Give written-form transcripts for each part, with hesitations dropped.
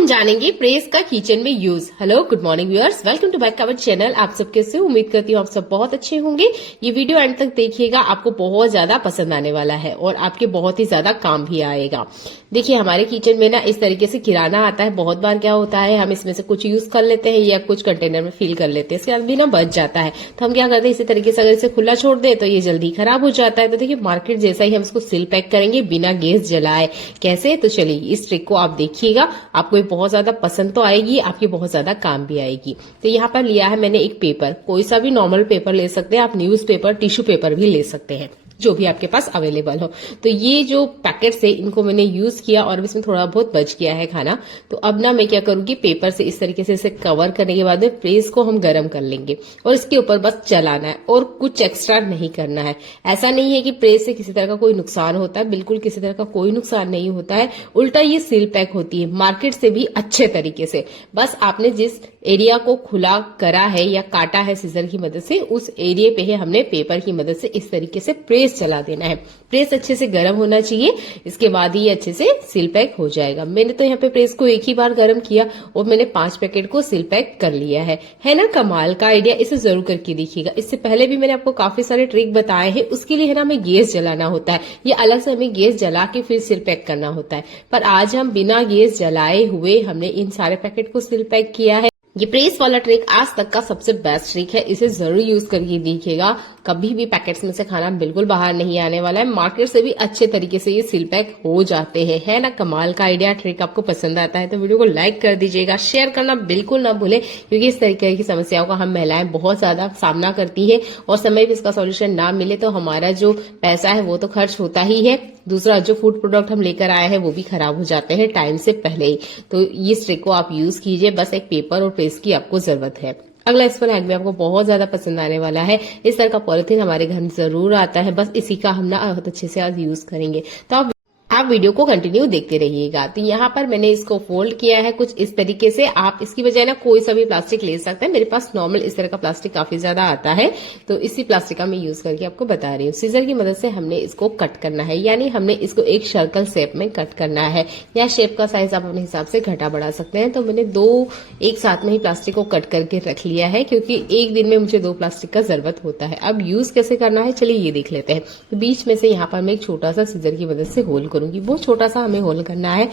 हम जानेंगे प्रेस का किचन में use. Hello, good morning viewers, welcome to back our channel. आप सब कैसे हो? उम्मीद करती हूँ आप सब बहुत अच्छे होंगे। ये वीडियो एंड तक देखिएगा, आपको बहुत ज्यादा पसंद आने वाला है और आपके बहुत ही ज्यादा काम भी आएगा। देखिए, हमारे किचन में ना इस तरीके से किराना आता है। बहुत बार क्या होता है, हम इसमें से कुछ यूज कर लेते हैं या कुछ कंटेनर में फिल कर लेते हैं, इसके बाद भी ना बच जाता है। तो हम क्या करते हैं, इसी तरीके से अगर इसे खुला छोड़ दे तो ये जल्दी खराब हो जाता है। तो देखिए, मार्केट जैसा ही हम इसको सील पैक करेंगे बिना गैस जलाए। कैसे? तो चलिए इस ट्रिक को आप देखिएगा, आपको ये बहुत ज्यादा पसंद तो आएगी, आपकी बहुत ज्यादा काम भी आएगी। तो यहाँ पर लिया है मैंने एक पेपर, कोई सा भी नॉर्मल पेपर ले सकते हैं आप, न्यूज पेपर, टिश्यू पेपर भी ले सकते हैं, जो भी आपके पास अवेलेबल हो। तो ये जो पैकेट्स है इनको मैंने यूज किया और इसमें थोड़ा बहुत बच गया है खाना। तो अब ना मैं क्या करूंगी, पेपर से इस तरीके से इसे कवर करने के बाद में प्रेस को हम गर्म कर लेंगे और इसके ऊपर बस चलाना है और कुछ एक्स्ट्रा नहीं करना है। ऐसा नहीं है कि प्रेस से किसी तरह का कोई नुकसान होता है, बिल्कुल किसी तरह का कोई नुकसान नहीं होता है। उल्टा ये सील पैक होती है मार्केट से भी अच्छे तरीके से। बस आपने जिस एरिया को खुला करा है या काटा है सीजर की मदद से, उस एरिया पे ही हमने पेपर की मदद से इस तरीके से प्रेस चला देना है। प्रेस अच्छे से गर्म होना चाहिए, इसके बाद ही ये अच्छे से सील पैक हो जाएगा। मैंने तो यहाँ पे प्रेस को एक ही बार गर्म किया और मैंने 5 पैकेट को सील पैक कर लिया है ना कमाल का आइडिया। इसे जरूर करके देखिएगा। इससे पहले भी मैंने आपको काफी सारे ट्रिक बताए हैं, उसके लिए है ना हमें गैस जलाना होता है, ये अलग से हमें गैस जला के फिर सील पैक करना होता है। पर आज हम बिना गैस जलाए हुए हमने इन सारे पैकेट को सील पैक किया है। ये प्रेस वाला ट्रिक आज तक का सबसे बेस्ट ट्रिक है, इसे जरूर यूज करके देखिएगा। कभी भी पैकेट्स में से खाना बिल्कुल बाहर नहीं आने वाला है। मार्केट से भी अच्छे तरीके से ये सील पैक हो जाते हैं, है ना कमाल का आइडिया। ट्रिक आपको पसंद आता है तो वीडियो को लाइक कर दीजिएगा, शेयर करना बिल्कुल ना भूलें, क्योंकि इस तरीके की समस्याओं का हम महिलाएं बहुत ज्यादा सामना करती है और समय पे इसका सोल्यूशन ना मिले तो हमारा जो पैसा है वो तो खर्च होता ही है, दूसरा जो फूड प्रोडक्ट हम लेकर आए हैं वो भी खराब हो जाते हैं टाइम से पहले ही। तो इस ट्रिक को आप यूज कीजिए, बस एक पेपर और प्रेस की आपको जरूरत है। अगला स्पून हैक भी आपको बहुत ज्यादा पसंद आने वाला है। इस तरह का पॉलिथीन हमारे घर में जरूर आता है, बस इसी का हम ना बहुत अच्छे से आज यूज करेंगे। तो आप वीडियो को कंटिन्यू देखते रहिएगा। तो यहाँ पर मैंने इसको फोल्ड किया है कुछ इस तरीके से। आप इसकी बजाय ना कोई सा भी प्लास्टिक ले सकते हैं। मेरे पास नॉर्मल इस तरह का प्लास्टिक काफी ज्यादा आता है, तो इसी प्लास्टिक का मैं यूज करके आपको बता रही हूँ। सीजर की मदद से हमने इसको कट करना है, यानी हमने इसको एक सर्कल शेप में कट करना है। या शेप का साइज आप अपने हिसाब से घटा बढ़ा सकते हैं। तो मैंने 2 एक साथ में ही प्लास्टिक को कट करके रख लिया है, क्योंकि एक दिन में मुझे 2 प्लास्टिक का जरूरत होता है। अब यूज कैसे करना है चलिए ये देख लेते हैं। तो बीच में से यहाँ पर मैं एक छोटा सा सीजर की मदद से होल करूंगी, बहुत छोटा सा हमें होल करना है।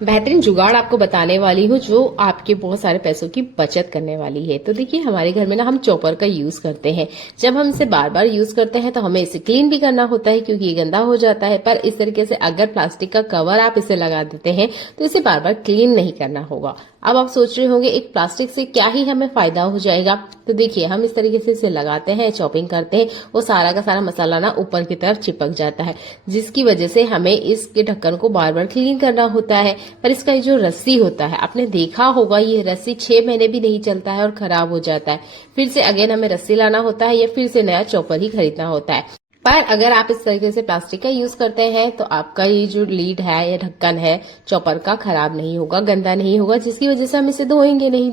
बेहतरीन जुगाड़ आपको बताने वाली हूँ जो आपके बहुत सारे पैसों की बचत करने वाली है। तो देखिए, हमारे घर में ना हम चॉपर का यूज करते हैं। जब हम इसे बार बार यूज करते हैं तो हमें इसे क्लीन भी करना होता है, क्योंकि ये गंदा हो जाता है। पर इस तरीके से अगर प्लास्टिक का कवर आप इसे लगा देते हैं तो इसे बार बार क्लीन नहीं करना होगा। अब आप सोच रहे होंगे एक प्लास्टिक से क्या ही हमें फायदा हो जाएगा। तो देखिए, हम इस तरीके से इसे लगाते हैं, चॉपिंग करते हैं, वो सारा का सारा मसाला ना ऊपर की तरफ चिपक जाता है, जिसकी वजह से हमें इसके ढक्कन को बार बार क्लीन करना होता है। पर इसका जो रस्सी होता है, आपने देखा होगा ये रस्सी 6 महीने भी नहीं चलता है और खराब हो जाता है। फिर से अगेन हमें रस्सी लाना होता है या फिर से नया चॉपर ही खरीदना होता है। पर अगर आप इस तरीके से प्लास्टिक का यूज करते हैं तो आपका ये जो लीड है या ढक्कन है चॉपर का खराब नहीं होगा, गंदा नहीं होगा, जिसकी वजह से हम इसे धोएंगे नहीं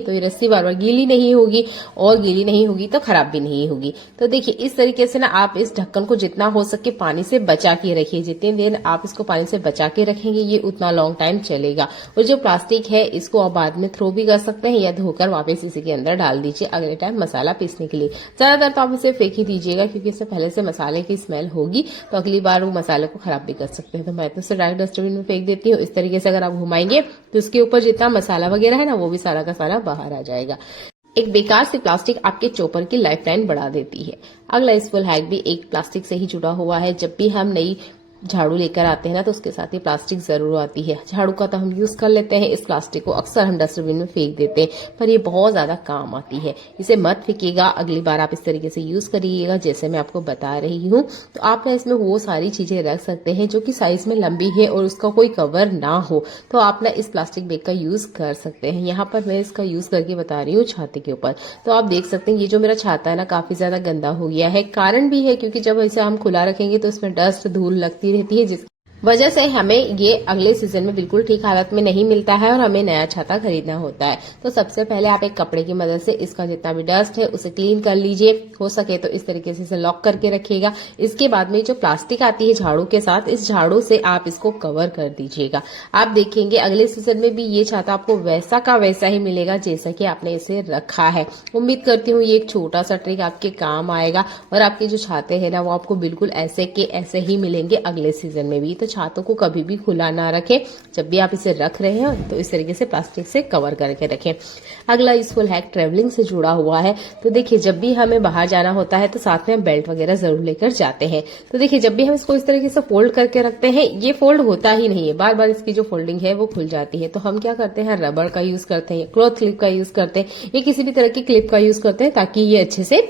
तो ये रस्सी बार बार गीली नहीं होगी, और गीली नहीं होगी तो खराब भी नहीं होगी। तो देखिए, इस तरीके से ना आप इस ढक्कन को जितना हो सके पानी से बचा के रखिए। जितनी देर आप इसको पानी से बचा के रखेंगे ये उतना लॉन्ग टाइम चलेगा। और जो प्लास्टिक है इसको आप बाद में थ्रो भी कर सकते हैं या धोकर वापस इसी के अंदर डाल दीजिए अगले टाइम मसाला पीसने के लिए। ज्यादातर तो आप इसे फेंक ही दीजिएगा, क्योंकि इससे पहले से मसाले की स्मेल होगी तो अगली बार वो मसाले को खराब भी कर सकते हैं। तो मैं तो इसे डायरेक्ट डस्टबिन में फेंक देती हूँ। इस तरीके से अगर आप घुमाएंगे तो उसके ऊपर जितना मसाला वगैरह है ना वो भी सारा का सारा बाहर आ जाएगा। एक बेकार सी प्लास्टिक आपके चॉपर की लाइफ टाइम बढ़ा देती है। अगला यूजफुल हैक भी एक प्लास्टिक से ही जुड़ा हुआ है। जब भी हम नई झाड़ू लेकर आते हैं ना तो उसके साथ ही प्लास्टिक जरूर आती है। झाड़ू का तो हम यूज कर लेते हैं, इस प्लास्टिक को अक्सर हम डस्टबिन में फेंक देते हैं, पर ये बहुत ज्यादा काम आती है। इसे मत फेंकिएगा, अगली बार आप इस तरीके से यूज करिएगा जैसे मैं आपको बता रही हूँ। तो आप इसमें वो सारी चीजें रख सकते हैं जो कि साइज में लंबी है और उसका कोई कवर ना हो, तो आप ना इस प्लास्टिक बैग का यूज कर सकते हैं। यहाँ पर मैं इसका यूज करके बता रही हूँ छाते के ऊपर। तो आप देख सकते हैं ये जो मेरा छाता है ना काफी ज्यादा गंदा हो गया है। कारण भी है क्योंकि जब इसे हम खुला रखेंगे तो इसमें डस्ट धूल लगती रहती है, वजह से हमें ये अगले सीजन में बिल्कुल ठीक हालत में नहीं मिलता है और हमें नया छाता खरीदना होता है। तो सबसे पहले आप एक कपड़े की मदद से इसका जितना भी डस्ट है उसे क्लीन कर लीजिए। हो सके तो इस तरीके से इसे लॉक करके रखिएगा। इसके बाद में जो प्लास्टिक आती है झाड़ू के साथ, इस झाड़ू से आप इसको कवर कर दीजिएगा। आप देखेंगे अगले सीजन में भी ये छाता आपको वैसा का वैसा ही मिलेगा जैसा कि आपने इसे रखा है। उम्मीद करती हूँ ये एक छोटा सा ट्रिक आपके काम आएगा और आपके जो छाते हैं ना वो आपको बिल्कुल ऐसे के ऐसे ही मिलेंगे अगले सीजन में भी। तो छातों को कभी भी खुला ना रखें। जब भी आप इसे रख रहे हैं तो इस तरीके से प्लास्टिक से कवर करके रखें। अगला यूजफुल हैक ट्रेवलिंग से जुड़ा हुआ है। तो देखिए जब भी हमें बाहर जाना होता है तो साथ में हम बेल्ट वगैरह जरूर लेकर जाते हैं। तो देखिए जब भी हम इसको इस तरीके से फोल्ड करके रखते हैं, ये फोल्ड होता ही नहीं है, बार बार इसकी जो फोल्डिंग है वो खुल जाती है। तो हम क्या करते हैं, रबड़ का यूज करते हैं, क्लॉथ क्लिप का यूज करते हैं, या किसी भी तरह की क्लिप का यूज करते हैं ताकि ये अच्छे से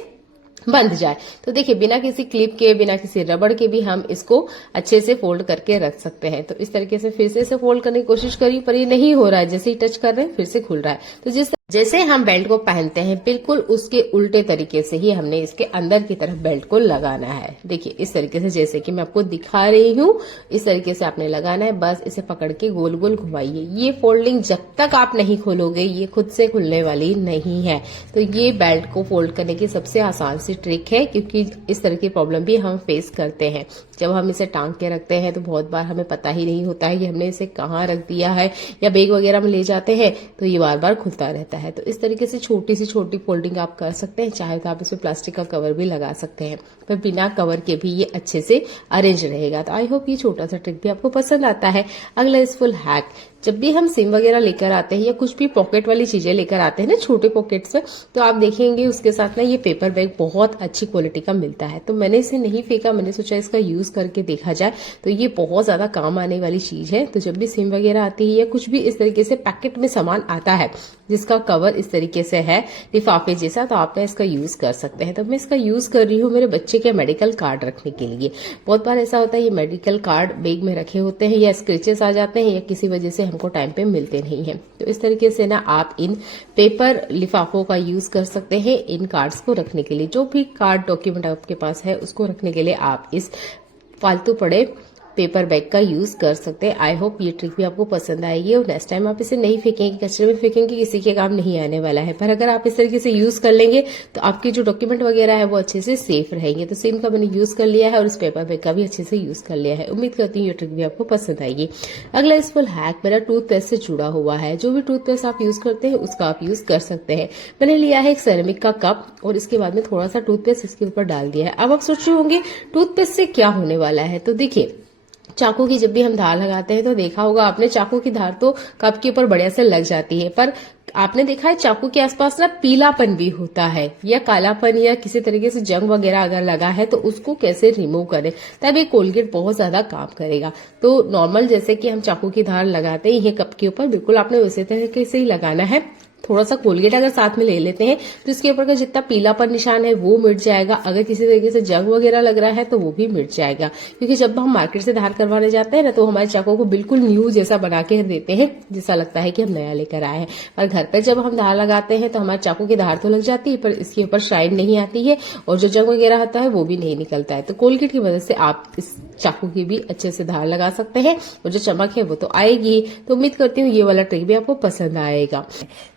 बंध जाए। तो देखिए बिना किसी क्लिप के, बिना किसी रबड़ के भी हम इसको अच्छे से फोल्ड करके रख सकते हैं। तो इस तरीके से फिर से इसे फोल्ड करने की कोशिश करिए, पर ये नहीं हो रहा है। जैसे ही टच कर रहे हैं फिर से खुल रहा है। तो जैसे हम बेल्ट को पहनते हैं बिल्कुल उसके उल्टे तरीके से ही हमने इसके अंदर की तरफ बेल्ट को लगाना है। देखिए इस तरीके से, जैसे कि मैं आपको दिखा रही हूँ, इस तरीके से आपने लगाना है। बस इसे पकड़ के गोल गोल घुमाइए। ये फोल्डिंग जब तक आप नहीं खोलोगे ये खुद से खुलने वाली नहीं है। तो ये बेल्ट को फोल्ड करने की सबसे आसान सी ट्रिक है, क्योंकि इस तरह की प्रॉब्लम भी हम फेस करते हैं। जब हम इसे टांग के रखते हैं तो बहुत बार हमें पता ही नहीं होता है कि हमने इसे कहाँ रख दिया है, या बैग वगैरह में ले जाते हैं तो ये बार बार खुलता रहता है। तो इस तरीके से छोटी सी छोटी फोल्डिंग आप कर सकते हैं। चाहे तो आप इसमें प्लास्टिक का कवर भी लगा सकते हैं, पर बिना कवर के भी ये अच्छे से अरेंज रहेगा। तो आई होप ये छोटा सा ट्रिक भी आपको पसंद आता है। अगला यूजफुल हैक, जब भी हम सिम वगैरह लेकर आते हैं या कुछ भी पॉकेट वाली चीजें लेकर आते हैं ना, छोटे पॉकेट्स में, तो आप देखेंगे उसके साथ ना ये पेपर बैग बहुत अच्छी क्वालिटी का मिलता है। तो मैंने इसे नहीं फेंका, मैंने सोचा इसका यूज करके देखा जाए। तो ये बहुत ज्यादा काम आने वाली चीज है। तो जब भी सिम वगैरह आती है या कुछ भी इस तरीके से पैकेट में सामान आता है जिसका कवर इस तरीके से है लिफाफे जैसा, तो आप इसका यूज कर सकते हैं। तो मैं इसका यूज कर रही हूँ मेरे बच्चे के मेडिकल कार्ड रखने के लिए। बहुत बार ऐसा होता है ये मेडिकल कार्ड बैग में रखे होते हैं या स्क्रेचेस आ जाते हैं या किसी वजह से हमको टाइम पे मिलते नहीं है। तो इस तरीके से ना आप इन पेपर लिफाफों का यूज कर सकते हैं इन कार्ड्स को रखने के लिए। जो भी कार्ड डॉक्यूमेंट आपके पास है उसको रखने के लिए आप इस फालतू पड़े पेपर बैग का यूज कर सकते हैं। आई होप ये ट्रिक भी आपको पसंद आएगी और नेक्स्ट टाइम आप इसे नहीं फेंकेंगे, कचरे में फेंकेंगे, किसी के काम नहीं आने वाला है। पर अगर आप इस तरीके से यूज कर लेंगे तो आपके जो डॉक्यूमेंट वगैरह है वो अच्छे से सेफ रहेंगे। तो सिम का मैंने यूज कर लिया है और इस पेपर बैग का भी अच्छे से यूज कर लिया है। उम्मीद करती हूँ ये ट्रिक भी आपको पसंद आएगी। अगला यूजफुल हैक मेरा टूथपेस्ट से जुड़ा हुआ है। जो भी टूथपेस्ट आप यूज करते हैं उसका आप यूज कर सकते हैं। मैंने लिया है एक सेरेमिक का कप और इसके बाद में थोड़ा सा टूथपेस्ट इसके ऊपर डाल दिया है। अब आप सोच रहे होंगे टूथपेस्ट से क्या होने वाला है। तो देखिए चाकू की जब भी हम धार लगाते हैं तो देखा होगा आपने, चाकू की धार तो कप के ऊपर बढ़िया से लग जाती है, पर आपने देखा है चाकू के आसपास ना पीलापन भी होता है या कालापन या किसी तरीके से जंग वगैरह अगर लगा है तो उसको कैसे रिमूव करें, तब ये कोलगेट बहुत ज्यादा काम करेगा। तो नॉर्मल जैसे कि हम चाकू की धार लगाते हैं ये कप के ऊपर, बिल्कुल आपने उसी तरीके से ही लगाना है। थोड़ा सा कोलगेट अगर साथ में ले लेते हैं तो इसके ऊपर का जितना पीलापन निशान है वो मिट जाएगा। अगर किसी तरीके से जंग वगैरह लग रहा है तो वो भी मिट जाएगा, क्योंकि जब हम मार्केट से धार करवाने जाते हैं ना तो हमारे चाकू को बिल्कुल न्यू जैसा बना के देते हैं, जैसा लगता है कि हम नया लेकर आए हैं। और घर पर जब हम धार लगाते हैं तो हमारे चाकू की धार तो लग जाती है पर इसके ऊपर शाइन नहीं आती है और जो जंग वगैरह होता है वो भी नहीं निकलता है। तो कोलगेट की मदद से आप इस चाकू की भी अच्छे से धार लगा सकते हैं और जो चमक है वो तो आएगी। तो उम्मीद करती हूँ ये वाला ट्रिक भी आपको पसंद आएगा।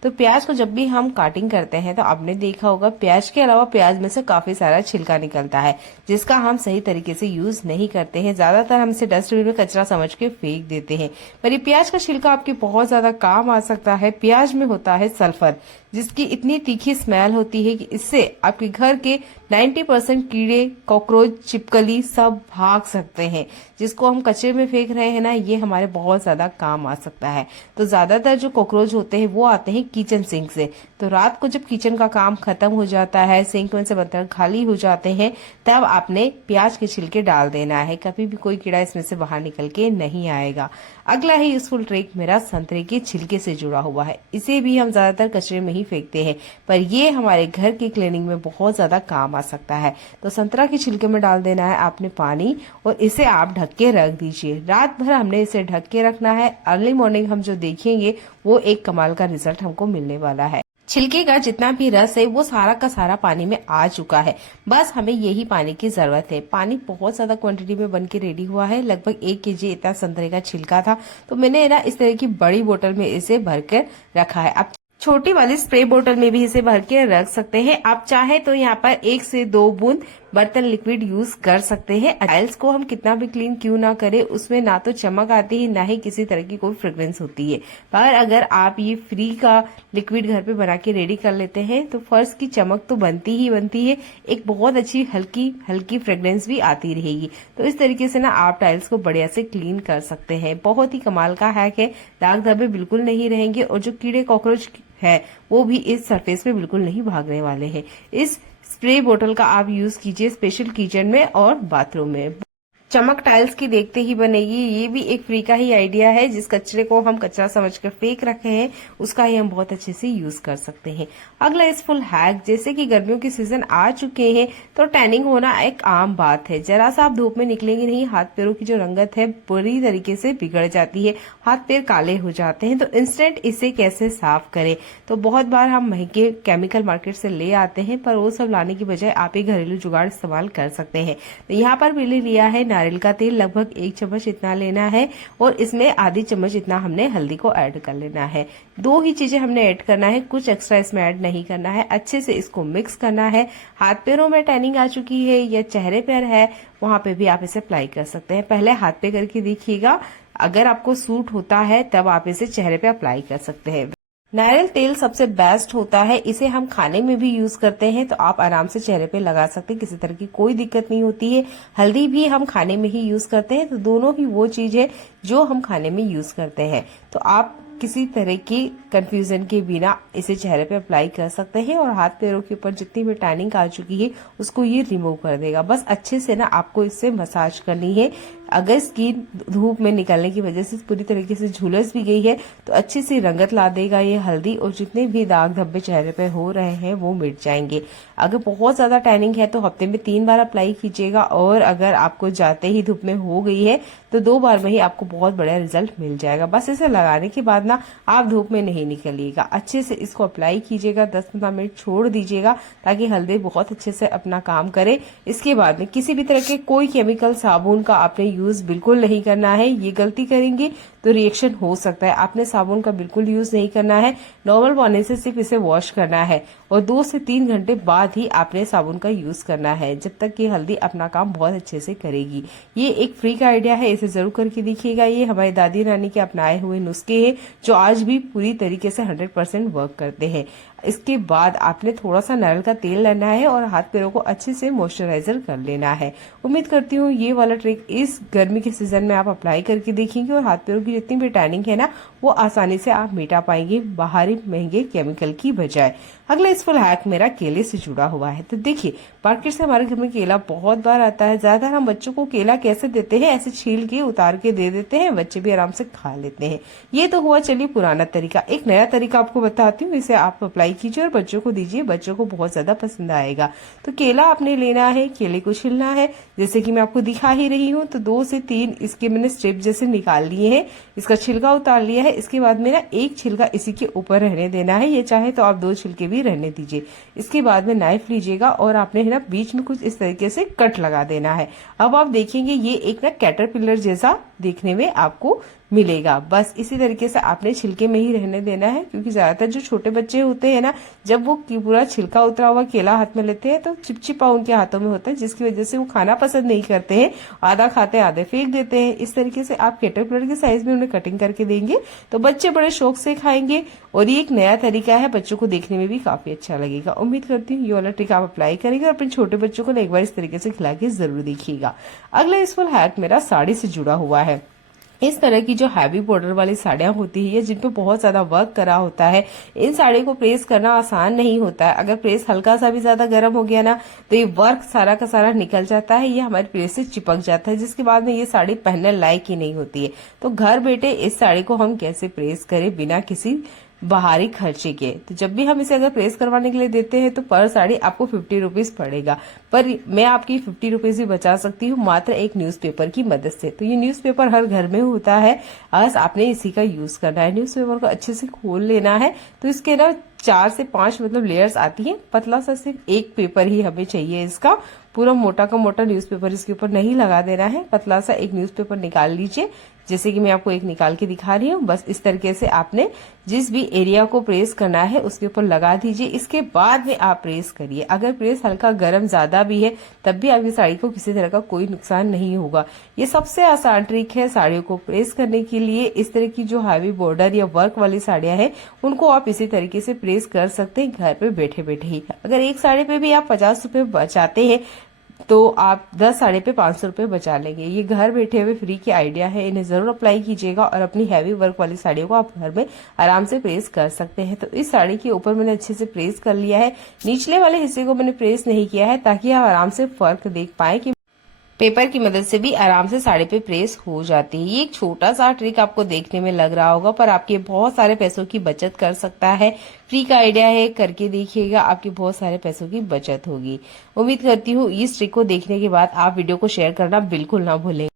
तो प्याज को जब भी हम काटिंग करते हैं तो आपने देखा होगा प्याज के अलावा प्याज में से काफी सारा छिलका निकलता है जिसका हम सही तरीके से यूज नहीं करते हैं। ज्यादातर हम इसे डस्टबिन में कचरा समझ के फेंक देते हैं, पर ये प्याज का छिलका आपके बहुत ज्यादा काम आ सकता है। प्याज में होता है सल्फर, जिसकी इतनी तीखी स्मेल होती है कि इससे आपके घर के 90% कीड़े, कॉकरोच, छिपकली सब भाग सकते हैं। जिसको हम कचरे में फेंक रहे हैं ना, ये हमारे बहुत ज्यादा काम आ सकता है। तो ज्यादातर जो कॉकरोच होते हैं वो आते हैं किचन सिंक से। तो रात को जब किचन का काम खत्म हो जाता है, सिंक में से बर्तन खाली हो जाते हैं, तब आपने प्याज के छिलके डाल देना है। कभी भी कोई कीड़ा इसमें से बाहर निकल के नहीं आएगा। अगला ही यूजफुल ट्रिक मेरा संतरे के छिलके से जुड़ा हुआ है। इसे भी हम ज्यादातर कचरे में ही फेंकते हैं, पर ये हमारे घर की क्लीनिंग में बहुत ज्यादा काम आ सकता है। तो संतरा के छिलके में डाल देना है आपने पानी और इसे आप ढक के रख दीजिए। रात भर हमने इसे ढक के रखना है। अर्ली मॉर्निंग हम जो देखेंगे वो एक कमाल का रिजल्ट हमको मिलने वाला है। छिलके का जितना भी रस है वो सारा का सारा पानी में आ चुका है। बस हमें यही पानी की जरूरत है। पानी बहुत ज्यादा क्वांटिटी में बन के रेडी हुआ है। लगभग 1 केजी इतना संतरे का छिलका था, तो मैंने ना इस तरह की बड़ी बोतल में इसे भर कर रखा है। आप छोटी वाली स्प्रे बोतल में भी इसे भर के रख सकते हैं। आप चाहे तो यहाँ पर 1 से 2 बूंद बर्तन लिक्विड यूज कर सकते हैं। टाइल्स को हम कितना भी क्लीन क्यों ना करें, उसमें ना तो चमक आती है, ना ही किसी तरह की कोई फ्रेग्रेंस होती है। पर अगर आप ये फ्री का लिक्विड घर पे बना के रेडी कर लेते हैं तो फर्श की चमक तो बनती ही बनती है, एक बहुत अच्छी हल्की हल्की फ्रेग्रेंस भी आती रहेगी। तो इस तरीके से ना आप टाइल्स को बढ़िया से क्लीन कर सकते हैं। बहुत ही कमाल का हैक है। दाग धब्बे बिल्कुल नहीं रहेंगे और जो कीड़े कॉकरोच है वो भी इस सरफेस पे बिल्कुल नहीं भागने वाले हैं। इस स्प्रे बोतल का आप यूज कीजिए स्पेशल किचन में और बाथरूम में। चमक टाइल्स की देखते ही बनेगी। ये भी एक फ्री का ही आइडिया है। जिस कचरे को हम कचरा समझकर फेंक रखे हैं उसका ही हम बहुत अच्छे से यूज कर सकते हैं। अगला इस फुल हैक, जैसे कि गर्मियों के सीजन आ चुके हैं तो टैनिंग होना एक आम बात है। जरा सा आप धूप में निकलेंगे नहीं, हाथ पैरों की जो रंगत है पूरी तरीके से बिगड़ जाती है, हाथ पैर काले हो जाते हैं। तो इंस्टेंट इसे कैसे साफ करें? तो बहुत बार हम महंगे केमिकल मार्केट से ले आते हैं, पर वो सब लाने की बजाय आप एक घरेलू जुगाड़ इस्तेमाल कर सकते हैं। तो यहाँ पर मैंने लिया है नारियल का तेल, लगभग 1 चम्मच इतना लेना है और इसमें आधी चम्मच इतना हमने हल्दी को ऐड कर लेना है। 2 ही चीजें हमने ऐड करना है, कुछ एक्स्ट्रा इसमें ऐड नहीं करना है। अच्छे से इसको मिक्स करना है। हाथ पैरों में टैनिंग आ चुकी है या चेहरे पर है, वहां पे भी आप इसे अप्लाई कर सकते हैं। पहले हाथ पे करके देखिएगा, अगर आपको सूट होता है तब आप इसे चेहरे पे अप्लाई कर सकते हैं। नारियल तेल सबसे बेस्ट होता है। इसे हम खाने में भी यूज करते हैं, तो आप आराम से चेहरे पे लगा सकते हैं, किसी तरह की कोई दिक्कत नहीं होती है। हल्दी भी हम खाने में ही यूज करते हैं, तो दोनों ही वो चीज है जो हम खाने में यूज करते हैं। तो आप किसी तरह की कंफ्यूजन के बिना इसे चेहरे पे अप्लाई कर सकते हैं और हाथ पैरों के ऊपर जितनी भी टैनिंग आ चुकी है उसको ये रिमूव कर देगा। बस अच्छे से ना आपको इससे मसाज करनी है। अगर स्किन धूप में निकलने की वजह से पूरी तरीके से झुलस भी गई है तो अच्छी सी रंगत ला देगा ये हल्दी, और जितने भी दाग धब्बे चेहरे पे हो रहे हैं वो मिट जाएंगे। अगर बहुत ज्यादा टैनिंग है तो हफ्ते में 3 बार अप्लाई कीजिएगा, और अगर आपको जाते ही धूप में हो गई है तो 2 बार में ही आपको बहुत बढ़िया रिजल्ट मिल जाएगा। बस इसे लगाने के बाद ना आप धूप में नहीं निकलिएगा, अच्छे से इसको अप्लाई कीजिएगा, 10-15 मिनट छोड़ दीजिएगा ताकि हल्दी बहुत अच्छे से अपना काम करे। इसके बाद में किसी भी तरह के कोई केमिकल साबुन का आपने यूज बिल्कुल नहीं करना है। ये गलती करेंगे तो रिएक्शन हो सकता है। आपने साबुन का बिल्कुल यूज नहीं करना है। नॉर्मल पानी से सिर्फ इसे वॉश करना है और 2 से 3 घंटे बाद ही आपने साबुन का यूज करना है, जब तक कि हल्दी अपना काम बहुत अच्छे से करेगी। ये एक फ्री का आइडिया है, इसे जरूर करके देखिएगा। ये हमारी दादी नानी के अपनाए हुए नुस्खे हैं जो आज भी पूरी तरीके से 100% वर्क करते हैं। इसके बाद आपने थोड़ा सा नारियल का तेल लेना है और हाथ पैरों को अच्छे से मॉइस्चराइजर कर लेना है। उम्मीद करती हूँ ये वाला ट्रिक इस गर्मी के सीजन में आप अप्लाई करके देखेंगे और हाथ पैरों की जितनी भी टैनिंग है ना वो आसानी से आप मिटा पाएंगे, बाहरी महंगे केमिकल की बजाय। अगला इस फुल हैक मेरा केले से जुड़ा हुआ है। तो देखिए, मार्केट से हमारे घर में केला बहुत बार आता है। ज्यादातर हम बच्चों को केला कैसे देते हैं, ऐसे छील के उतार के दे देते हैं, बच्चे भी आराम से खा लेते हैं। ये तो हुआ चलिए पुराना तरीका। एक नया तरीका आपको बताती हूँ, इसे आप अप्लाई कीजिए और बच्चों को दीजिए, बच्चों को बहुत ज्यादा पसंद आएगा। तो केला आपने लेना है, केले को छिलना है जैसे कि मैं आपको दिखा ही रही हूँ। तो 2 से 3 इसके मैंने स्ट्रिप जैसे निकाल लिए हैं, इसका छिलका उतार लिया है। इसके बाद में ना 1 छिलका इसी के ऊपर रहने देना है, ये चाहे तो आप 2 छिलके भी रहने दीजिए। इसके बाद में नाइफ लीजिएगा और आपने है ना बीच में कुछ इस तरीके से कट लगा देना है। अब आप देखेंगे ये एक ना कैटरपिलर जैसा देखने में आपको मिलेगा। बस इसी तरीके से आपने छिलके में ही रहने देना है, क्योंकि ज्यादातर जो छोटे बच्चे होते हैं ना, जब वो पूरा छिलका उतरा हुआ केला हाथ में लेते हैं तो चिपचिपा उनके हाथों में होता है, जिसकी वजह से वो खाना पसंद नहीं करते हैं, आधा खाते हैं आधे फेंक देते हैं। इस तरीके से आप कैटरपिलर के साइज में उन्हें कटिंग करके देंगे तो बच्चे बड़े शौक से खाएंगे, और ये एक नया तरीका है, बच्चों को देखने में भी काफी अच्छा लगेगा। उम्मीद करती हूँ ये वाला ट्रिक आप अप्लाई करेंगे और अपने छोटे बच्चों को एक बार इस तरीके से खिला के जरूर देखिएगा। अगला इस फुल हैक मेरा साड़ी से जुड़ा हुआ है। इस तरह की जो हैवी बॉर्डर वाली साड़ियां होती है जिन पे बहुत ज्यादा वर्क करा होता है, इन साड़ी को प्रेस करना आसान नहीं होता है। अगर प्रेस हल्का सा भी ज्यादा गर्म हो गया ना तो ये वर्क सारा का सारा निकल जाता है, ये हमारे प्रेस से चिपक जाता है, जिसके बाद में ये साड़ी पहनने लायक ही नहीं होती है। तो घर बैठे इस साड़ी को हम कैसे प्रेस करें बिना किसी बाहरी खर्चे के। तो जब भी हम इसे अगर प्रेस करवाने के लिए देते हैं तो पर साड़ी आपको 50 रुपीज पड़ेगा, पर मैं आपकी 50 रुपीज भी बचा सकती हूँ मात्र एक न्यूज़पेपर की मदद से। तो ये न्यूज़पेपर हर घर में होता है, बस आपने इसी का यूज करना है। न्यूज़पेपर को अच्छे से खोल लेना है। तो इसके ना 4 से 5 मतलब लेयर्स आती है। पतला सा सिर्फ एक पेपर ही हमें चाहिए इसका, पूरा मोटा का मोटा न्यूज़पेपर इसके ऊपर नहीं लगा देना है। पतला सा एक न्यूज़पेपर निकाल लीजिए, जैसे कि मैं आपको एक निकाल के दिखा रही हूँ। बस इस तरीके से आपने जिस भी एरिया को प्रेस करना है उसके ऊपर लगा दीजिए। इसके बाद में आप प्रेस करिए। अगर प्रेस हल्का गर्म ज्यादा भी है तब भी आपकी साड़ी को किसी तरह का कोई नुकसान नहीं होगा। ये सबसे आसान ट्रिक है साड़ियों को प्रेस करने के लिए। इस तरह की जो हैवी बॉर्डर या वर्क वाली साड़ियां हैं उनको आप इसी तरीके से प्रेस कर सकते हैं घर पे बैठे बैठे ही। अगर एक साड़ी पे भी आप 50 रुपए बचाते हैं तो आप 10 साड़ी पे 500 रुपए बचा लेंगे। ये घर बैठे हुए फ्री के आइडिया है, इन्हें जरूर अप्लाई कीजिएगा और अपनी हैवी वर्क वाली साड़ियों को आप घर में आराम से प्रेस कर सकते हैं। तो इस साड़ी के ऊपर मैंने अच्छे से प्रेस कर लिया है, निचले वाले हिस्से को मैंने प्रेस नहीं किया है ताकि आप आराम से फर्क देख पाए कि पेपर की मदद से भी आराम से साड़ी पे प्रेस हो जाती है। ये एक छोटा सा ट्रिक आपको देखने में लग रहा होगा पर आपके बहुत सारे पैसों की बचत कर सकता है। फ्री का आइडिया है, करके देखिएगा, आपके बहुत सारे पैसों की बचत होगी। उम्मीद करती हूँ इस ट्रिक को देखने के बाद आप वीडियो को शेयर करना बिल्कुल ना भूलें।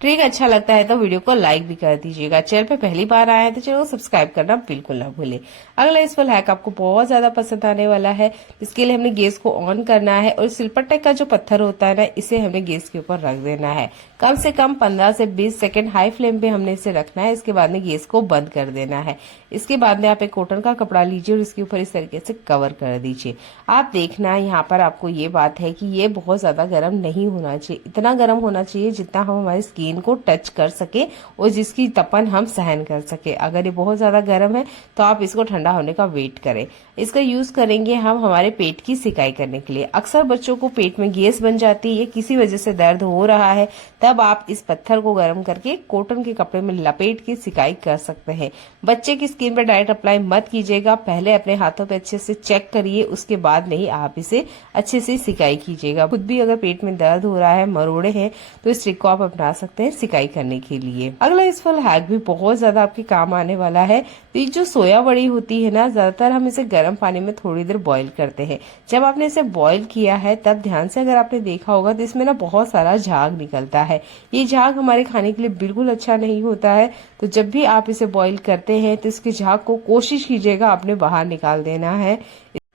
ट्रिक अच्छा लगता है तो वीडियो को लाइक भी कर दीजिएगा। चैनल पे पहली बार आए हैं तो चैनल को सब्सक्राइब करना बिल्कुल ना भूलें। अगला यूजफुल हैक आपको बहुत ज्यादा पसंद आने वाला है। इसके लिए हमने गैस को ऑन करना है और सिलपट्टे का जो पत्थर होता है ना, इसे हमने गैस के ऊपर रख देना है। कम से कम 15 से 20 सेकंड हाई फ्लेम पे हमने इसे रखना है। इसके बाद में गैस को बंद कर देना है। इसके बाद में आप एक कॉटन का कपड़ा लीजिए और इसके ऊपर इस तरीके से कवर कर दीजिए। आप देखना यहाँ पर आपको ये बात है कि ये बहुत ज्यादा गर्म नहीं होना चाहिए, इतना गर्म होना चाहिए जितना हम हमारी स्किन को टच कर सके और जिसकी तपन हम सहन कर सके। अगर ये बहुत ज्यादा गर्म है तो आप इसको ठंडा होने का वेट करें। इसका यूज करेंगे हम हमारे पेट की सिकाई करने के लिए। अक्सर बच्चों को पेट में गैस बन जाती है, किसी वजह से दर्द हो रहा है, तब आप इस पत्थर को गर्म करके कॉटन के कपड़े में लपेट के सिकाई कर सकते हैं। बच्चे की स्किन पर डायरेक्ट अप्लाई मत कीजिएगा, पहले अपने हाथों पे अच्छे से चेक करिए, उसके बाद में ही आप इसे अच्छे से सिकाई कीजिएगा। खुद भी अगर पेट में दर्द हो रहा है, मरोड़े हैं, तो इस ट्रिक को आप अपना सकते हैं सिकाई करने के लिए। अगला यूजफुल हैक भी बहुत ज्यादा आपके काम आने वाला है। तो ये जो सोया बड़ी होती है ना, ज्यादातर हम इसे गर्म पानी में थोड़ी देर बॉईल करते हैं। जब आपने इसे बॉईल किया है तब ध्यान से अगर आपने देखा होगा तो इसमें ना बहुत सारा झाग निकलता है। ये झाग हमारे खाने के लिए बिल्कुल अच्छा नहीं होता है। तो जब भी आप इसे बॉईल करते हैं तो इसके झाग को कोशिश कीजिएगा आपने बाहर निकाल देना है।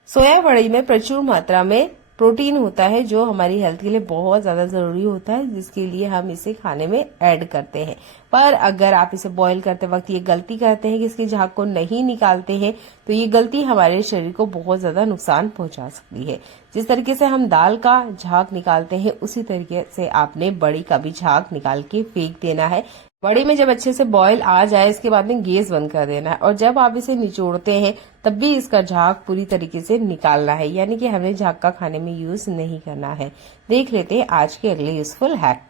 सोया बड़ी में प्रचुर मात्रा में प्रोटीन होता है जो हमारी हेल्थ के लिए बहुत ज्यादा जरूरी होता है, जिसके लिए हम इसे खाने में ऐड करते हैं। पर अगर आप इसे बॉईल करते वक्त ये गलती करते हैं कि इसके झाग को नहीं निकालते हैं तो ये गलती हमारे शरीर को बहुत ज्यादा नुकसान पहुंचा सकती है। जिस तरीके से हम दाल का झाग निकालते हैं उसी तरीके से आपने बड़ी का भी झाग निकाल के फेंक देना है। बड़ी में जब अच्छे से बॉईल आ जाए इसके बाद में गैस बंद कर देना है और जब आप इसे निचोड़ते हैं तब भी इसका झाग पूरी तरीके से निकालना है, यानी कि हमने झाग का खाने में यूज नहीं करना है। देख लेते हैं आज के अगले यूजफुल हैक।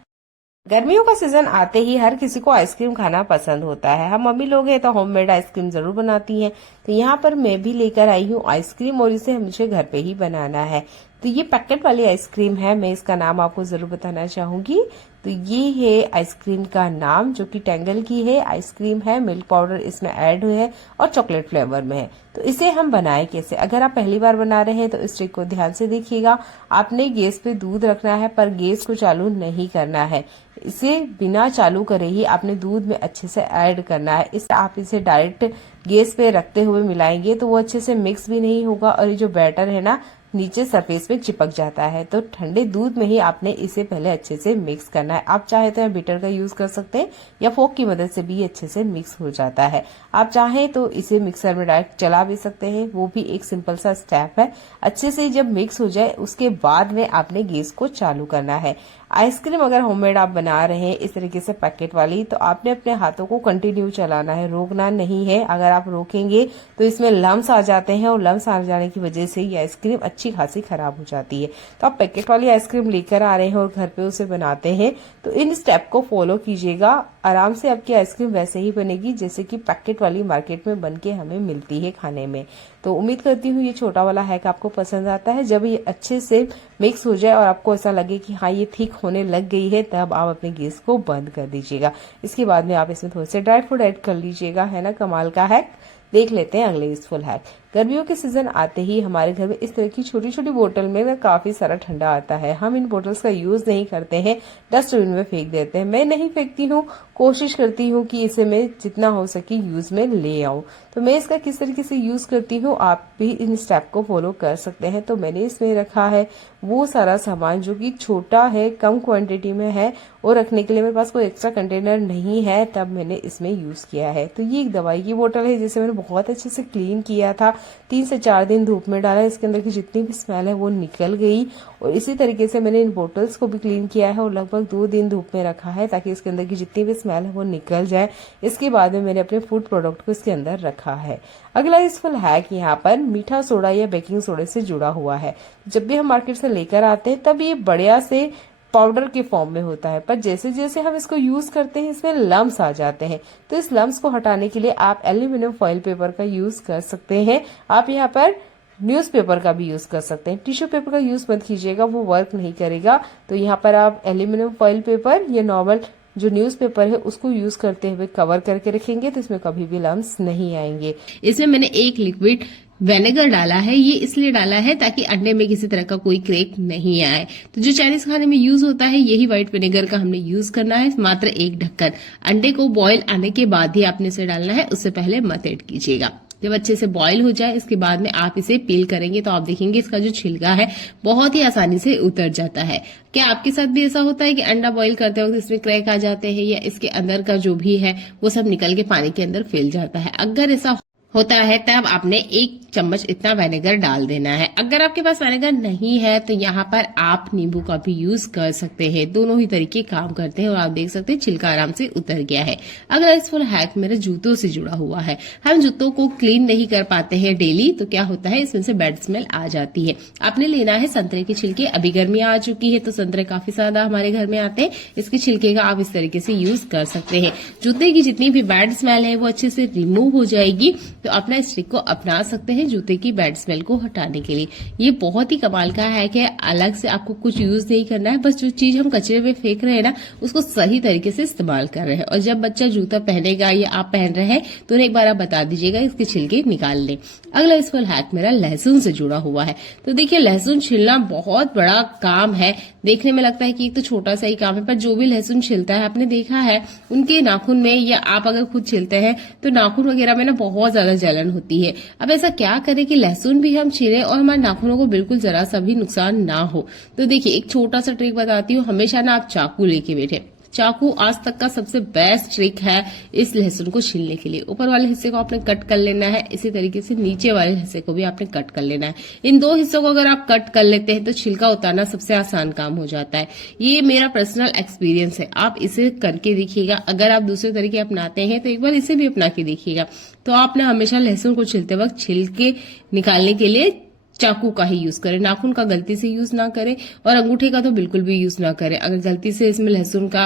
गर्मियों का सीजन आते ही हर किसी को आइसक्रीम खाना पसंद होता है। हम मम्मी लोग हैं तो होममेड आइसक्रीम जरूर बनाती हैं। तो यहाँ पर मैं भी लेकर आई हूँ आइसक्रीम और इसे मुझे घर पे ही बनाना है। तो ये पैकेट वाली आइसक्रीम है, मैं इसका नाम आपको जरूर बताना चाहूंगी। तो ये है आइसक्रीम का नाम जो कि टेंगल की है आइसक्रीम है। मिल्क पाउडर इसमें ऐड हुआ है और चॉकलेट फ्लेवर में है। तो इसे हम बनाए कैसे? अगर आप पहली बार बना रहे हैं तो इस ट्रिक को ध्यान से देखिएगा। आपने गैस पे दूध रखना है पर गैस को चालू नहीं करना है। इसे बिना चालू करे ही आपने दूध में अच्छे से ऐड करना है। इस आप इसे डायरेक्ट गैस पे रखते हुए मिलाएंगे तो वो अच्छे से मिक्स भी नहीं होगा और ये जो बैटर है ना नीचे सरफेस पे चिपक जाता है। तो ठंडे दूध में ही आपने इसे पहले अच्छे से मिक्स करना है। आप चाहे तो बीटर का यूज कर सकते हैं या फोक की मदद से भी अच्छे से मिक्स हो जाता है। आप चाहे तो इसे मिक्सर में डायरेक्ट चला भी सकते हैं, वो भी एक सिंपल सा स्टेप है। अच्छे से जब मिक्स हो जाए उसके बाद में आपने गैस को चालू करना है। आइसक्रीम अगर होममेड आप बना रहे हैं इस तरीके से पैकेट वाली तो आपने अपने हाथों को कंटिन्यू चलाना है, रोकना नहीं है। अगर आप रोकेंगे तो इसमें लम्स आ जाते हैं और लम्स आ जाने की वजह से ये आइसक्रीम अच्छी खासी खराब हो जाती है। तो आप पैकेट वाली आइसक्रीम लेकर आ रहे हैं और घर पे उसे बनाते हैं तो इन स्टेप को फॉलो कीजिएगा। आराम से आपकी आइसक्रीम वैसे ही बनेगी जैसे कि पैकेट वाली मार्केट में बनके हमें मिलती है खाने में। तो उम्मीद करती हूँ ये छोटा वाला हैक आपको पसंद आता है। जब ये अच्छे से मिक्स हो जाए और आपको ऐसा लगे कि हाँ ये ठीक होने लग गई है तब आप अपने गैस को बंद कर दीजिएगा। इसके बाद में आप इसमें थोड़े से ड्राई फ्रूट ऐड कर लीजिएगा, है ना कमाल का हैक। देख लेते हैं अगले यूजफुल हैक। गर्मियों के सीजन आते ही हमारे घर में इस तरह की छोटी छोटी बोतल में ना काफी सारा ठंडा आता है। हम इन बोतल्स का यूज नहीं करते हैं, डस्टबिन में फेंक देते हैं। मैं नहीं फेंकती हूँ, कोशिश करती हूँ कि इसे मैं जितना हो सके यूज में ले आऊं। तो मैं इसका किस तरीके से यूज करती हूँ, आप भी इन स्टेप को फॉलो कर सकते हैं। तो मैंने इसमें रखा है वो सारा सामान जो कि छोटा है, कम क्वांटिटी में है और रखने के लिए मेरे पास कोई एक्स्ट्रा कंटेनर नहीं है, तब मैंने इसमें यूज किया है। तो ये एक दवाई की बोतल है जिसे मैंने बहुत अच्छे से क्लीन किया था, 3 से 4 दिन धूप में डाला, इसके अंदर की जितनी भी स्मेल है वो निकल गई। और इसी तरीके से मैंने इन बोतल्स को भी क्लीन किया है और लगभग 2 दिन धूप में रखा है ताकि इसके अंदर की जितनी भी स्मेल है वो निकल जाए। इसके बाद में मैंने अपने फूड प्रोडक्ट को इसके अंदर रखा है। अगला यूजफुल हैक यहाँ पर मीठा सोडा या बेकिंग सोडा से जुड़ा हुआ है। जब भी हम मार्केट से लेकर आते हैं तब ये बढ़िया से पाउडर के फॉर्म में होता है, पर जैसे जैसे हम इसको यूज करते हैं इसमें लम्स आ जाते हैं। तो इस लम्स को हटाने के लिए आप एल्यूमिनियम फॉइल पेपर का यूज कर सकते हैं। आप यहाँ पर न्यूज़पेपर का भी यूज कर सकते हैं। टिश्यू पेपर का यूज मत कीजिएगा, वो वर्क नहीं करेगा। तो यहाँ पर आप एल्यूमिनियम फॉइल पेपर या नॉर्मल जो न्यूज़पेपर है उसको यूज करते हुए कवर करके रखेंगे तो इसमें कभी भी लम्स नहीं आएंगे। इसमें मैंने एक लिक्विड विनेगर डाला है। ये इसलिए डाला है ताकि अंडे में किसी तरह का कोई क्रैक नहीं आए। तो जो चाइनीज खाने में यूज होता है यही व्हाइट विनेगर का हमने यूज करना है। मात्र 1 ढक्कन। अंडे को बॉईल आने के बाद ही आपने इसे डालना है, उससे पहले मत ऐड कीजिएगा। जब अच्छे से बॉईल हो जाए इसके बाद में आप इसे पील करेंगे तो आप देखेंगे इसका जो छिलका है बहुत ही आसानी से उतर जाता है। क्या आपके साथ भी ऐसा होता है कि अंडा बॉईल करते वक्त इसमें क्रैक आ जाते हैं या इसके अंदर का जो भी है वो सब निकल के पानी के अंदर फैल जाता है? अगर ऐसा होता है तब आपने 1 चम्मच इतना विनेगर डाल देना है। अगर आपके पास विनेगर नहीं है तो यहाँ पर आप नींबू का भी यूज कर सकते हैं। दोनों ही तरीके काम करते हैं और आप देख सकते हैं छिलका आराम से उतर गया है। अगला यूजफुल हैक मेरे जूतों से जुड़ा हुआ है। हम जूतों को क्लीन नहीं कर पाते हैं डेली, तो क्या होता है इसमें से बैड स्मेल आ जाती है। आपने लेना है संतरे के छिलके। अभी गर्मियां आ चुकी है तो संतरे काफी ज्यादा हमारे घर में आते हैं। इसके छिलके का आप इस तरीके से यूज कर सकते हैं। जूते की जितनी भी बैड स्मेल है वो अच्छे से रिमूव हो जाएगी। तो अपना इस ट्रिक को अपना सकते हैं जूते की बैड स्मेल को हटाने के लिए। ये बहुत ही कमाल का हैक है। अलग से आपको कुछ यूज नहीं करना है, बस जो चीज हम कचरे में फेंक रहे हैं ना उसको सही तरीके से इस्तेमाल कर रहे हैं। और जब बच्चा जूता पहनेगा या आप पहन रहे हैं तो उन्हें एक बार आप बता दीजिएगा, इसके छिलके निकाल लें। अगला यूजफुल हैक मेरा लहसुन से जुड़ा हुआ है। तो देखिए लहसुन छिलना बहुत बड़ा काम है। देखने में लगता है कि एक तो छोटा सा ही काम है, पर जो भी लहसुन छिलता है आपने देखा है उनके नाखून में या आप अगर खुद छिलते हैं तो नाखून वगैरह में ना बहुत ज्यादा जलन होती है। अब ऐसा क्या करें कि लहसुन भी हम छीलें और हमारे नाखूनों को बिल्कुल जरा सा भी नुकसान ना हो। तो देखिए एक छोटा सा ट्रिक बताती हूँ। हमेशा ना आप चाकू लेके बैठे। चाकू आज तक का सबसे बेस्ट ट्रिक है इस लहसुन को छीलने के लिए। ऊपर वाले हिस्से को आपने कट कर लेना है, इसी तरीके से नीचे वाले हिस्से को भी आपने कट कर लेना है। इन 2 हिस्सों को अगर आप कट कर लेते हैं तो छिलका उतारना सबसे आसान काम हो जाता है। ये मेरा पर्सनल एक्सपीरियंस है, आप इसे करके देखिएगा। अगर आप दूसरे तरीके अपनाते हैं तो एक बार इसे भी अपना के देखिएगा। तो आपने हमेशा लहसुन को छीलते वक्त छिलके निकालने के लिए चाकू का ही यूज करें। नाखून का गलती से यूज ना करें और अंगूठे का तो बिल्कुल भी यूज ना करें। अगर गलती से इसमें लहसुन का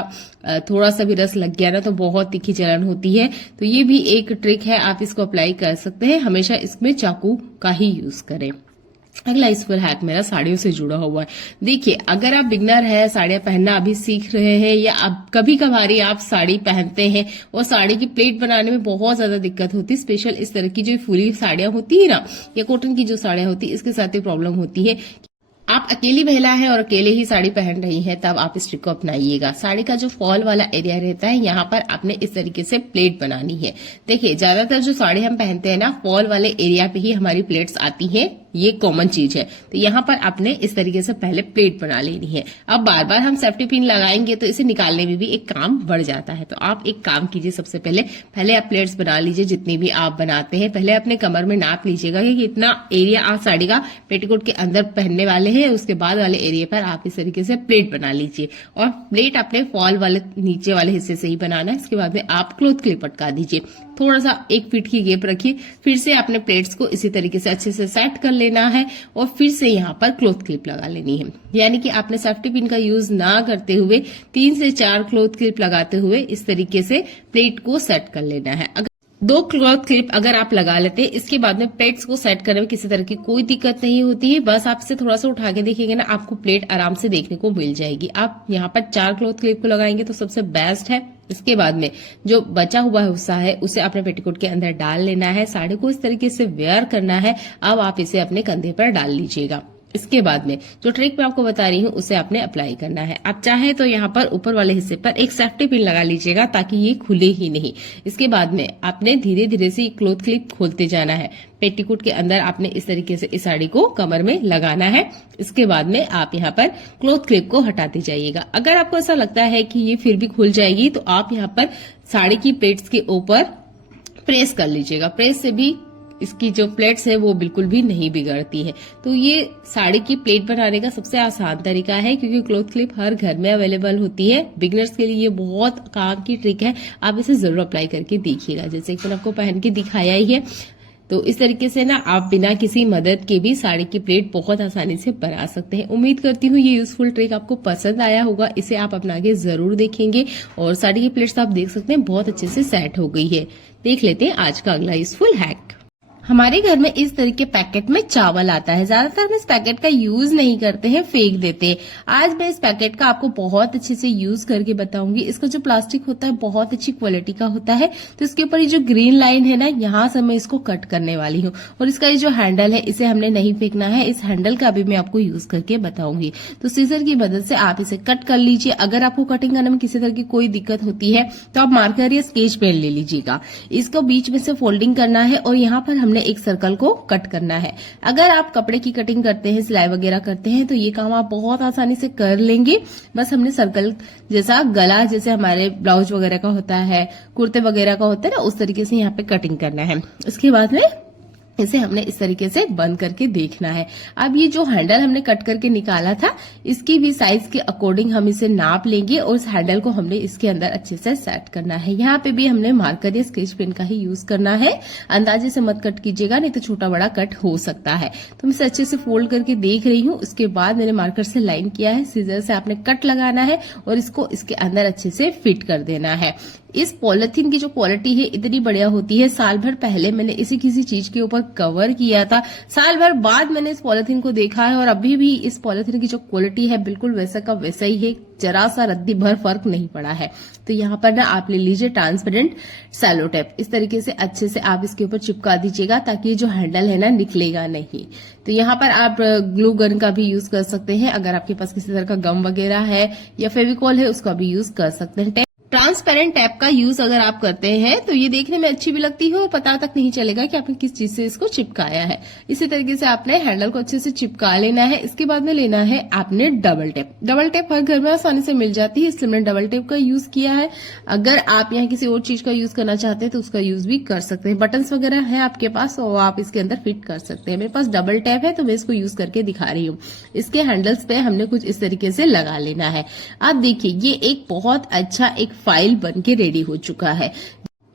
थोड़ा सा भी रस लग गया ना तो बहुत तीखी जलन होती है। तो ये भी एक ट्रिक है, आप इसको अप्लाई कर सकते हैं। हमेशा इसमें चाकू का ही यूज करें। अगला यूजफुल हैक मेरा साड़ियों से जुड़ा हुआ है। देखिए अगर आप बिगनर हैं, साड़ियां पहनना अभी सीख रहे हैं या अब कभी कभारी आप साड़ी पहनते हैं और साड़ी की प्लेट बनाने में बहुत ज्यादा दिक्कत होती है, स्पेशल इस तरह की जो फुली साड़ियां होती है ना या कॉटन की जो साड़ियां होती है इसके साथ ही प्रॉब्लम होती है। आप अकेली महिला है और अकेले ही साड़ी पहन रही हैं, तब आप इस ट्रिक को अपनाइएगा। साड़ी का जो फॉल वाला एरिया रहता है यहाँ पर आपने इस तरीके से प्लेट बनानी है। देखिए ज्यादातर जो साड़ी हम पहनते हैं ना फॉल वाले एरिया पे ही हमारी प्लेट्स आती हैं, ये कॉमन चीज है। तो यहाँ पर आपने इस तरीके से पहले प्लेट बना लेनी है। अब बार बार हम सेफ्टी पिन लगाएंगे तो इसे निकालने में भी एक काम बढ़ जाता है। तो आप एक काम कीजिए, सबसे पहले आप प्लेट्स बना लीजिए जितनी भी आप बनाते हैं। पहले अपने कमर में नाप लीजिएगा कि इतना एरिया आप साड़ी का पेटीकोट के अंदर पहनने वाले हैं। उसके बाद वाले एरिया पर आप इस तरीके से प्लेट बना लीजिए और प्लेट अपने फॉल वाले नीचे वाले हिस्से से ही बनाना है। इसके बाद में आप क्लॉथ क्लिप अटका दीजिए, थोड़ा सा 1 फीट की गैप रखिए। फिर से अपने प्लेट्स को इसी तरीके से अच्छे से सेट कर लेना है और फिर से यहाँ पर क्लॉथ क्लिप लगा लेनी है। यानी कि आपने सेफ्टी पिन का यूज ना करते हुए 3 से 4 क्लॉथ क्लिप लगाते हुए इस तरीके से प्लेट को सेट कर लेना है। 2 क्लॉथ क्लिप अगर आप लगा लेते हैं इसके बाद में प्लेट्स को सेट करने में किसी तरह की कोई दिक्कत नहीं होती है। बस आप इसे थोड़ा सा उठा के देखिएगा ना, आपको प्लेट आराम से देखने को मिल जाएगी। आप यहाँ पर 4 क्लॉथ क्लिप को लगाएंगे तो सबसे बेस्ट है। इसके बाद में जो बचा हुआ हिस्सा है उसे अपने पेटीकोट के अंदर डाल लेना है। साड़ी को इस तरीके से वेयर करना है। अब आप इसे अपने कंधे पर डाल लीजिएगा। इसके बाद में जो ट्रिक मैं आपको बता रही हूँ उसे आपने अप्लाई करना है। आप चाहे तो यहाँ पर ऊपर वाले हिस्से पर एक सेफ्टी पिन लगा लीजिएगा ताकि ये खुले ही नहीं। इसके बाद में आपने धीरे धीरे से क्लॉथ क्लिप खोलते जाना है। पेटीकोट के अंदर आपने इस तरीके से इस साड़ी को कमर में लगाना है। इसके बाद में आप यहाँ पर क्लॉथ क्लिप को हटाते जाइएगा। अगर आपको ऐसा लगता है कि ये फिर भी खुल जाएगी तो आप यहाँ पर साड़ी की प्लेट्स के ऊपर प्रेस कर लीजिएगा। प्रेस से भी इसकी जो प्लेट्स है वो बिल्कुल भी नहीं बिगड़ती है। तो ये साड़ी की प्लेट बनाने का सबसे आसान तरीका है, क्योंकि क्लॉथ क्लिप हर घर में अवेलेबल होती है। बिगिनर्स के लिए ये बहुत काम की ट्रिक है। आप इसे जरूर अप्लाई करके देखिएगा, जैसे कि मैंने आपको पहन के दिखाया ही है। तो इस तरीके से ना आप बिना किसी मदद के भी साड़ी की प्लेट बहुत आसानी से बना सकते हैं। उम्मीद करती हूँ ये यूजफुल ट्रिक आपको पसंद आया होगा। इसे आप अपना के जरूर देखेंगे और साड़ी की प्लेट्स आप देख सकते हैं बहुत अच्छे से सेट हो गई है। देख लेते हैं आज का अगला यूजफुल हैक। हमारे घर में इस तरह के पैकेट में चावल आता है। ज्यादातर हम इस पैकेट का यूज नहीं करते हैं, फेंक देते हैं। आज मैं इस पैकेट का आपको बहुत अच्छे से यूज करके बताऊंगी। इसका जो प्लास्टिक होता है बहुत अच्छी क्वालिटी का होता है। तो इसके ऊपर ये जो ग्रीन लाइन है ना, यहाँ से मैं इसको कट करने वाली हूँ। और इसका ये जो हैंडल है इसे हमने नहीं फेंकना है। इस हैंडल का भी मैं आपको यूज करके बताऊंगी। तो सीजर की मदद से आप इसे कट कर लीजिए। अगर आपको कटिंग करने में किसी तरह की कोई दिक्कत होती है तो आप मार्कर या स्केच पेन ले लीजिएगा। इसको बीच में से फोल्डिंग करना है और यहाँ पर हमने एक सर्कल को कट करना है। अगर आप कपड़े की कटिंग करते हैं, सिलाई वगैरह करते हैं तो ये काम आप बहुत आसानी से कर लेंगे। बस हमने सर्कल जैसा गला जैसे हमारे ब्लाउज वगैरह का होता है, कुर्ते वगैरह का होता है ना, उस तरीके से यहाँ पे कटिंग करना है। इसके बाद में इसे हमने इस तरीके से बंद करके देखना है। अब ये जो हैंडल हमने कट करके निकाला था इसकी भी साइज के अकॉर्डिंग हम इसे नाप लेंगे और इस हैंडल को हमने इसके अंदर अच्छे से सेट करना है। यहाँ पे भी हमने मार्कर या स्केच पेन का ही यूज करना है। अंदाजे से मत कट कीजिएगा, नहीं तो छोटा बड़ा कट हो सकता है। तो मैं इसे अच्छे से फोल्ड करके देख रही हूँ। उसके बाद मैंने मार्कर से लाइन किया है। सीजर से आपने कट लगाना है और इसको इसके अंदर अच्छे से फिट कर देना है। इस पॉलिथीन की जो क्वालिटी है इतनी बढ़िया होती है। साल भर पहले मैंने इसे किसी चीज के ऊपर कवर किया था, साल भर बाद मैंने इस पॉलिथीन को देखा है और अभी भी इस पॉलिथीन की जो क्वालिटी है बिल्कुल वैसा का वैसा ही है। जरा सा रद्दी भर फर्क नहीं पड़ा है। तो यहाँ पर ना आप ले लीजिए ट्रांसपेरेंट सेलो टेप। इस तरीके से अच्छे से आप इसके ऊपर चिपका दीजिएगा ताकि जो हैंडल है ना निकलेगा नहीं। तो यहाँ पर आप ग्लू गन का भी यूज कर सकते हैं। अगर आपके पास किसी तरह का गम वगैरह है या फेविकॉल है उसका भी यूज कर सकते हैं। ट्रांसपेरेंट टैप का यूज अगर आप करते हैं तो ये देखने में अच्छी भी लगती है और पता तक नहीं चलेगा कि आपने किस चीज से इसको चिपकाया है। इसी तरीके से आपने हैंडल को अच्छे से चिपका लेना है। इसके बाद में लेना है आपने डबल टेप। डबल टेप हर घर में आसानी से मिल जाती है, इसलिए मैंने डबल टेप का यूज किया है। अगर आप यहाँ किसी और चीज का यूज करना चाहते हैं तो उसका यूज भी कर सकते हैं। बटन्स वगैरह है आपके पास तो आप इसके अंदर फिट कर सकते हैं। मेरे पास डबल टेप है तो मैं इसको यूज करके दिखा रही हूँ। इसके हैंडल्स पे हमने कुछ इस तरीके से लगा लेना है। आप देखिए ये एक बहुत अच्छा एक फाइल बन के रेडी हो चुका है।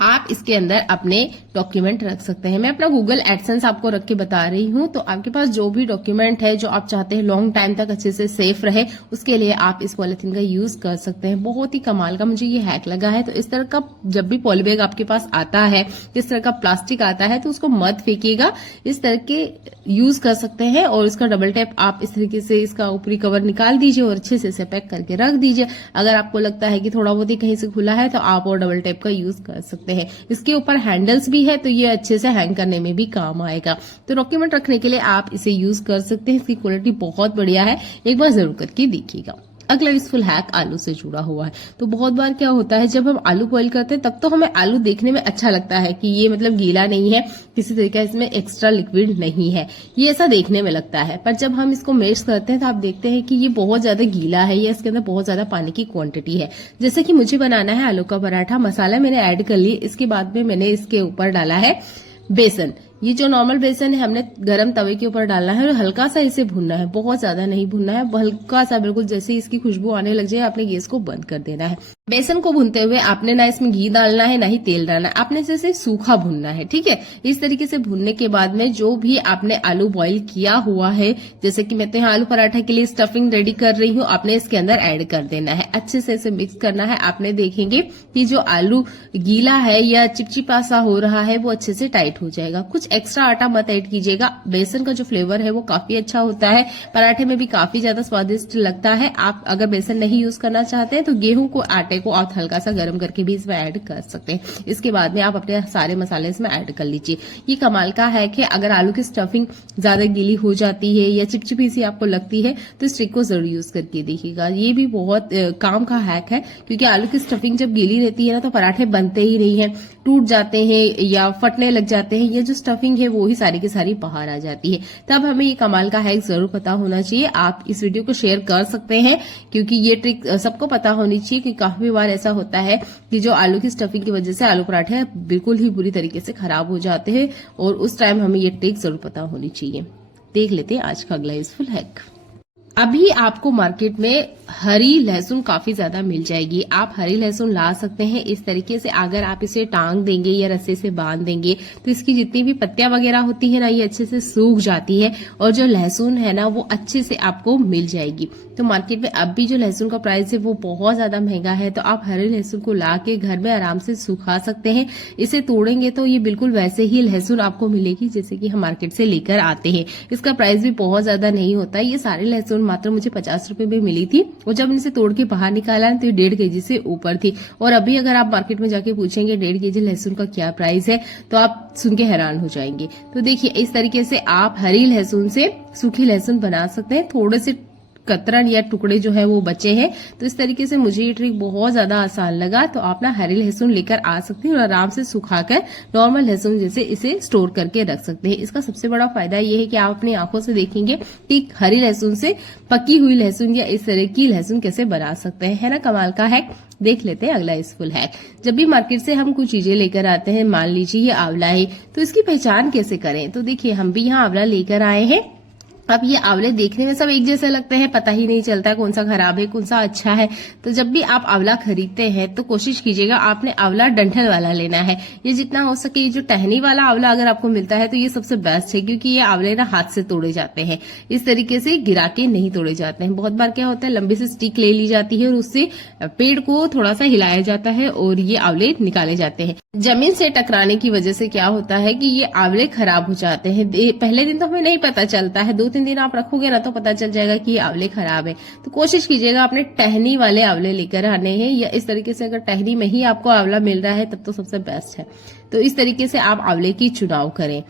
आप इसके अंदर अपने डॉक्यूमेंट रख सकते हैं। मैं अपना गूगल एडसेंस आपको रख के बता रही हूँ। तो आपके पास जो भी डॉक्यूमेंट है जो आप चाहते हैं लॉन्ग टाइम तक अच्छे से सेफ रहे, उसके लिए आप इस पॉलिथीन का यूज कर सकते हैं। बहुत ही कमाल का मुझे ये हैक लगा है। तो इस तरह का जब भी पॉलीबैग आपके पास आता है, इस तरह का प्लास्टिक आता है तो उसको मत फेंकिएगा। इस तरह के यूज कर सकते हैं। और इसका डबल टेप आप इस तरीके से इसका ऊपरी कवर निकाल दीजिए और अच्छे से इसे पैक करके रख दीजिए। अगर आपको लगता है कि थोड़ा बहुत ही कहीं से खुला है तो आप और डबल टेप का यूज कर सकते हैं। इसके ऊपर हैंडल्स भी है तो ये अच्छे से हैंग करने में भी काम आएगा। तो डॉक्यूमेंट रखने के लिए आप इसे यूज कर सकते हैं। इसकी क्वालिटी बहुत बढ़िया है, एक बार जरूर करके देखिएगा। अगला यूजफुल हैक आलू से जुड़ा हुआ है। तो बहुत बार क्या होता है जब हम आलू बॉईल करते हैं तब तो हमें आलू देखने में अच्छा लगता है कि ये मतलब गीला नहीं है, किसी तरीके इसमें एक्स्ट्रा लिक्विड नहीं है, ये ऐसा देखने में लगता है। पर जब हम इसको मैश करते हैं तो आप देखते हैं कि ये बहुत ज्यादा गीला है या इसके अंदर बहुत ज्यादा पानी की क्वांटिटी है। जैसे कि मुझे बनाना है आलू का पराठा, मसाला मैंने ऐड कर लिए। इसके बाद में मैंने इसके ऊपर डाला है बेसन। ये जो नॉर्मल बेसन है हमने गरम तवे के ऊपर डालना है और हल्का सा इसे भूनना है, बहुत ज्यादा नहीं भूनना है, हल्का सा बिल्कुल जैसे ही इसकी खुशबू आने लग जाए आपने गैस को बंद कर देना है। बेसन को भूनते हुए आपने ना इसमें घी डालना है ना ही तेल डालना है, आपने इसे सूखा भूनना है। ठीक है, इस तरीके से भूनने के बाद में जो भी आपने आलू बॉईल किया हुआ है, जैसे कि मैं तो यहाँ आलू पराठा के लिए स्टफिंग रेडी कर रही हूँ, आपने इसके अंदर ऐड कर देना है। अच्छे से इसे मिक्स करना है। आपने देखेंगे कि जो आलू गीला है या चिपचिपा सा हो रहा है वो अच्छे से टाइट हो जाएगा। कुछ कुछ एक्स्ट्रा आटा मत ऐड कीजिएगा। बेसन का जो फ्लेवर है वो काफी अच्छा होता है, पराठे में भी काफी ज्यादा स्वादिष्ट लगता है। आप अगर बेसन नहीं यूज करना चाहते हैं तो गेहूं को आटे को आप हल्का सा गर्म करके भी इसमें ऐड कर सकते हैं। इसके बाद में आप अपने सारे मसाले इसमें ऐड कर लीजिए। ये कमाल का है कि अगर आलू की स्टफिंग ज्यादा गीली हो जाती है या चिपचिपी सी आपको लगती है तो इस ट्रिक को जरूर यूज करके देखिएगा। ये भी बहुत काम का हैक है, क्योंकि आलू की स्टफिंग जब गीली रहती है ना तो पराठे बनते ही नहीं है, टूट जाते हैं या फटने लग जाते हैं। ये जो स्टफिंग है वो ही सारी की सारी बाहर आ जाती है। तब हमें ये कमाल का हैक जरूर पता होना चाहिए। आप इस वीडियो को शेयर कर सकते हैं, क्योंकि ये ट्रिक सबको पता होनी चाहिए, क्योंकि काफी बार ऐसा होता है कि जो आलू की स्टफिंग की वजह से आलू पराठे बिल्कुल ही बुरी तरीके से खराब हो जाते हैं, और उस टाइम हमें ये ट्रिक जरूर पता होनी चाहिए। देख लेते हैं आज का अगला यूजफुल हैक। अभी आपको मार्केट में हरी लहसुन काफी ज्यादा मिल जाएगी। आप हरी लहसुन ला सकते हैं इस तरीके से। अगर आप इसे टांग देंगे या रस्से से बांध देंगे तो इसकी जितनी भी पत्तियां वगैरह होती है ना, ये अच्छे से सूख जाती है और जो लहसुन है ना वो अच्छे से आपको मिल जाएगी। तो मार्केट में अब भी जो लहसुन का प्राइस है वो बहुत ज्यादा महंगा है, तो आप हरे लहसुन को ला के घर में आराम से सुखा सकते हैं। इसे तोड़ेंगे तो ये बिल्कुल वैसे ही लहसुन आपको मिलेगी जैसे कि हम मार्केट से लेकर आते हैं। इसका प्राइस भी बहुत ज्यादा नहीं होता। ये सारे लहसुन मात्र मुझे 50 रुपए में मिली थी, और जब इनसे तोड़ के बाहर निकाला तो ये 1.5 केजी से ऊपर थी। और अभी अगर आप मार्केट में जाके पूछेंगे 1.5 केजी लहसुन का क्या प्राइस है तो आप सुन के हैरान हो जाएंगे। तो देखिए इस तरीके से आप हरी लहसुन से सूखी लहसुन बना सकते हैं। थोड़े से कतरन या टुकड़े जो है वो बचे हैं, तो इस तरीके से मुझे ये ट्रिक बहुत ज्यादा आसान लगा। तो आप ना हरी लहसुन लेकर आ सकते हैं और आराम से सुखाकर नॉर्मल लहसुन जैसे इसे स्टोर करके रख सकते हैं। इसका सबसे बड़ा फायदा ये है कि आप अपनी आंखों से देखेंगे कि हरी लहसुन से पकी हुई लहसुन या इस तरह की लहसुन कैसे बना सकते हैं। है ना कमाल का हैक। देख लेते हैं अगला यूजफुल हैक। जब भी मार्केट से हम कुछ चीजें लेकर आते हैं, मान लीजिए ये आंवला है, तो इसकी पहचान कैसे करें। तो देखिए हम भी यहाँ आंवला लेकर आए हैं। अब ये आंवले देखने में सब एक जैसे लगते हैं, पता ही नहीं चलता कौन सा खराब है कौन सा अच्छा है। तो जब भी आप आंवला खरीदते हैं तो कोशिश कीजिएगा आपने आंवला डंठल वाला लेना है। ये जितना हो सके, ये जो टहनी वाला आंवला अगर आपको मिलता है तो ये सबसे बेस्ट है, क्योंकि ये आंवले ना हाथ से तोड़े जाते हैं, इस तरीके से गिरा के नहीं तोड़े जाते हैं। बहुत बार क्या होता है, लंबी सी स्टिक ले ली जाती है और उससे पेड़ को थोड़ा सा हिलाया जाता है और ये आंवले निकाले जाते हैं। जमीन से टकराने की वजह से क्या होता है कि ये आंवले खराब हो जाते हैं। पहले दिन तो हमें नहीं पता चलता है, 2-3 दिन आप रखोगे ना तो पता चल जाएगा कि ये आंवले खराब है। तो कोशिश कीजिएगा अपने टहनी वाले आंवले लेकर आने हैं, या इस तरीके से अगर टहनी में ही आपको आंवला मिल रहा है तब तो सबसे बेस्ट है। तो इस तरीके से आप आंवले की चुनाव करें।